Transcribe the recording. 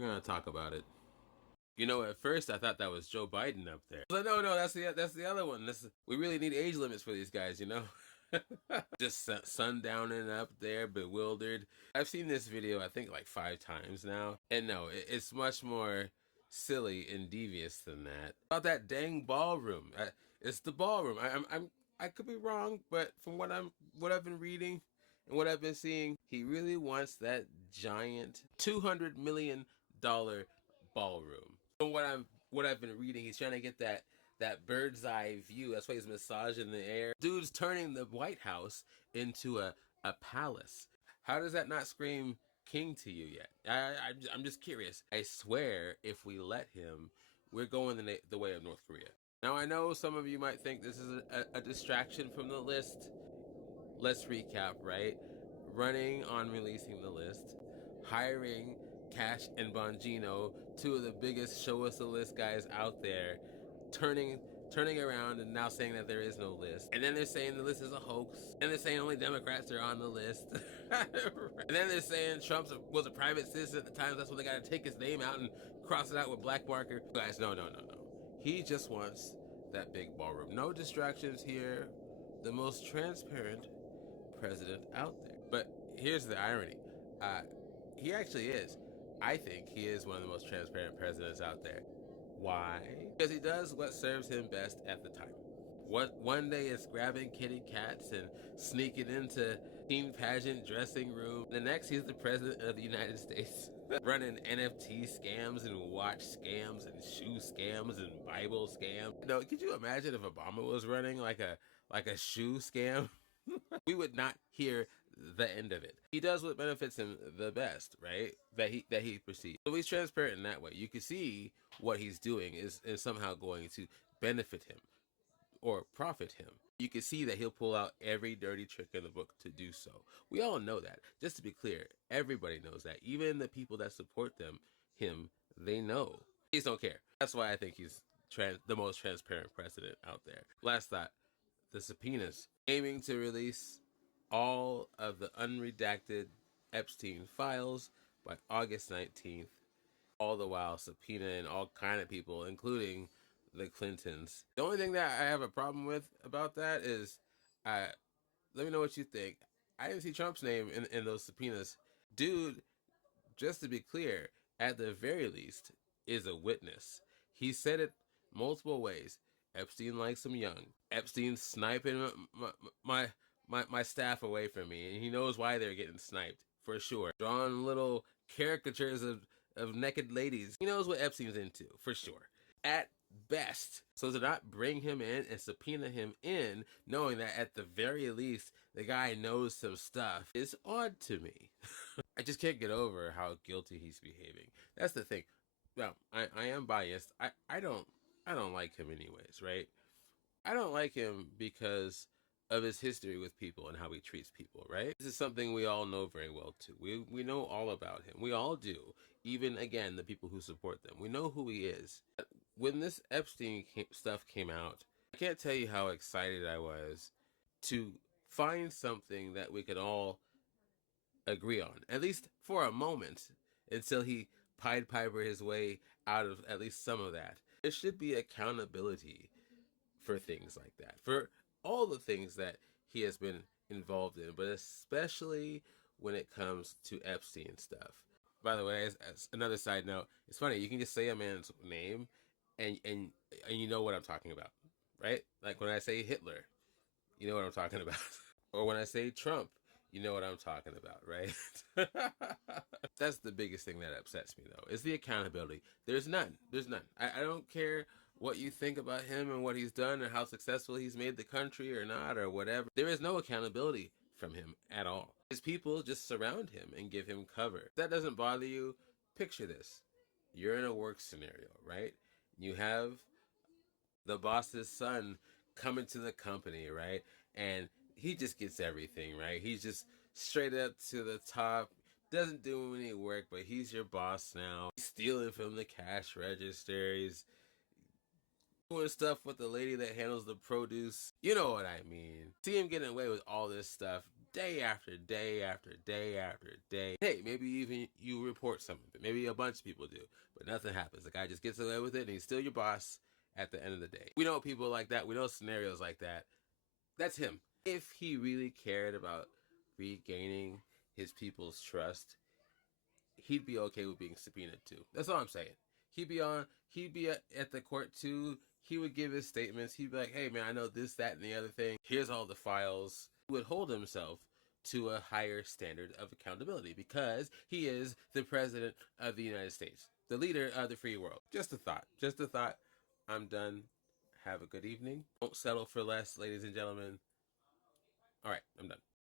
We're gonna talk about it. You know, at first I thought that was Joe Biden up there. I was like, no, that's the other one. We really need age limits for these guys, you know? Just sundowning up there, bewildered. I've seen this video, I think, like 5 times now. And no, it's much more silly and devious than that. About that dang ballroom. It's the ballroom. I could be wrong, but from what I've been reading and what I've been seeing, he really wants that giant $200 million ballroom. From what I've been reading, he's trying to get that bird's eye view. That's why he's massaging the air. Dude's turning the White House into a palace. How does that not scream king to you yet? I'm just curious. I swear, if we let him, we're going the way of North Korea. Now, I know some of you might think this is a distraction from the list. Let's recap, right? Running on releasing the list, hiring Cash and Bongino, two of the biggest show us the list guys out there, turning around and now saying that there is no list. And then they're saying the list is a hoax. And they're saying only Democrats are on the list. And then they're saying Trump was a private citizen at the time. That's why they got to take his name out and cross it out with black marker. Guys, no. He just wants that big ballroom. No distractions here. The most transparent president out there. But here's the irony. He actually is. I think he is one of the most transparent presidents out there. Why? Because he does what serves him best at the time. One day it's grabbing kitty cats and sneaking into team pageant dressing room. The next, he's the president of the United States, running NFT scams and watch scams and shoe scams and Bible scams. No, could you imagine if Obama was running like a shoe scam? We would not hear the end of it. He does what benefits him the best, right? That he perceives. So he's transparent in that way. You can see what he's doing is somehow going to benefit him or profit him. You can see that he'll pull out every dirty trick in the book to do so. We all know that. Just to be clear, everybody knows that. Even the people that support him, they know. They just don't care. That's why I think he's the most transparent president out there. Last thought, the subpoenas aiming to release all of the unredacted Epstein files by August 19th, all the while subpoenaing all kind of people, including the Clintons. The only thing that I have a problem with about that is, let me know what you think. I didn't see Trump's name in those subpoenas. Dude, just to be clear, at the very least, is a witness. He said it multiple ways. Epstein likes him young. Epstein's sniping my staff away from me, and he knows why they're getting sniped, for sure. Drawing little caricatures of naked ladies. He knows what Epstein's into, for sure. At best. So to not bring him in and subpoena him in, knowing that at the very least the guy knows some stuff, is odd to me. I just can't get over how guilty he's behaving. That's the thing. Well, I am biased. I don't like him anyways, right? I don't like him because of his history with people and how he treats people, right? This is something we all know very well too. We know all about him. We all do. Even, again, the people who support them. We know who he is. When this Epstein stuff came out, I can't tell you how excited I was to find something that we could all agree on, at least for a moment, until he Pied Piper his way out of at least some of that. There should be accountability for things like that, for all the things that he has been involved in, but especially when it comes to Epstein stuff. By the way, as another side note, it's funny, you can just say a man's name and you know what I'm talking about, right? Like when I say Hitler, you know what I'm talking about. Or when I say Trump, you know what I'm talking about, right? That's the biggest thing that upsets me, though, is the accountability. There's none. I don't care what you think about him and what he's done and how successful he's made the country or not or whatever. There is no accountability from him at all. His people just surround him and give him cover. If that doesn't bother you, picture this. You're in a work scenario, right? You have the boss's son coming to the company, right? And he just gets everything, right? He's just straight up to the top, doesn't do any work, but he's your boss now. He's stealing from the cash register. He's doing stuff with the lady that handles the produce. You know what I mean. See him getting away with all this stuff, day after day after day after day. Hey, maybe even you report some of it. Maybe a bunch of people do, but nothing happens. The guy just gets away with it, and he's still your boss at the end of the day. We know people like that. We know scenarios like that. That's him. If he really cared about regaining his people's trust, he'd be okay with being subpoenaed too. That's all I'm saying. He'd be on. He'd be at the court too. He would give his statements. He'd be like, "Hey man, I know this, that, and the other thing. Here's all the files." He would hold himself to a higher standard of accountability because he is the president of the United States, the leader of the free world. Just a thought. Just a thought. I'm done. Have a good evening. Don't settle for less, ladies and gentlemen. All right, I'm done.